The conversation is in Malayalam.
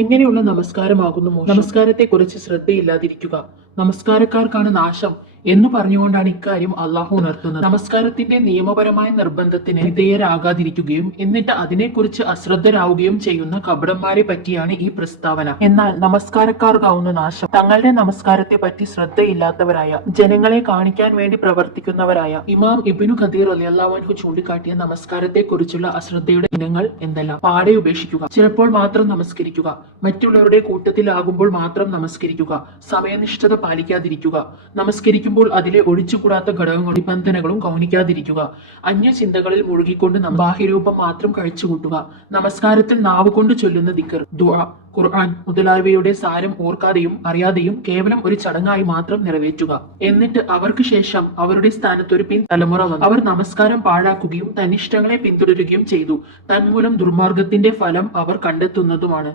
എങ്ങനെയുള്ള നമസ്കാരമാകുന്നു നമസ്കാരത്തെ നമസ്കാരത്തെക്കുറിച്ച് ശ്രദ്ധയില്ലാതിരിക്കുക. നമസ്കാരക്കാർക്കാണ് നാശം. എന്ന് പറഞ്ഞുകൊണ്ടാണ് ഇക്കാര്യം അള്ളാഹു ഉണർത്തുന്നത്. നമസ്കാരത്തിന്റെ നിയമപരമായ നിർബന്ധത്തിന് വിധേയരാകാതിരിക്കുകയും എന്നിട്ട് അതിനെക്കുറിച്ച് അശ്രദ്ധരാവുകയും ചെയ്യുന്ന കപടന്മാരെ പറ്റിയാണ് ഈ പ്രസ്താവന. എന്നാൽ നമസ്കാരക്കാർക്കാവുന്ന നാശം. തങ്ങളുടെ നമസ്കാരത്തെ പറ്റി ശ്രദ്ധയില്ലാത്തവരായ ജനങ്ങളെ കാണിക്കാൻ വേണ്ടി പ്രവർത്തിക്കുന്നവരായ ഇമാം ഇബിനു ഖദീർ അലിയല്ലാവൻഹു ചൂണ്ടിക്കാട്ടിയ നമസ്കാരത്തെ കുറിച്ചുള്ള അശ്രദ്ധയുടെ ഇനങ്ങൾ എന്തെല്ലാം? പാടെ ഉപേക്ഷിക്കുക. ചിലപ്പോൾ മാത്രം നമസ്കരിക്കുക. മറ്റുള്ളവരുടെ കൂട്ടത്തിലാകുമ്പോൾ മാത്രം നമസ്കരിക്കുക. സമയനിഷ്ഠത പാലിക്കാതിരിക്കുക. നമസ്കരിക്കുമ്പോൾ അതിലെ ഒഴിച്ചുകൂടാത്ത ഘടകങ്ങളും നിബന്ധനകളും ഗൗനിക്കാതിരിക്കുക അന്യ ചിന്തകളിൽ മുഴുകിക്കൊണ്ട് ബാഹ്യരൂപം മാത്രം കഴിച്ചുകൂട്ടുക. നമസ്കാരത്തിൽ നാവ് കൊണ്ട് ചൊല്ലുന്ന ദിക്കർ ദുആ ഖുർആൻ മുതലായവയുടെ സാരം ഓർക്കാതെയും അറിയാതെയും കേവലം ഒരു ചടങ്ങായി മാത്രം നിറവേറ്റുക. എന്നിട്ട് അവർക്ക് ശേഷം അവരുടെ സ്ഥാനത്ത് ഒരു പിൻ തലമുറ വന്നു. അവർ നമസ്കാരം പാഴാക്കുകയും തന്നിഷ്ടങ്ങളെ പിന്തുടരുകയും ചെയ്തു. തന്മൂലം ദുർമാർഗത്തിന്റെ ഫലം അവർ കണ്ടെത്തുന്നതുമാണ്.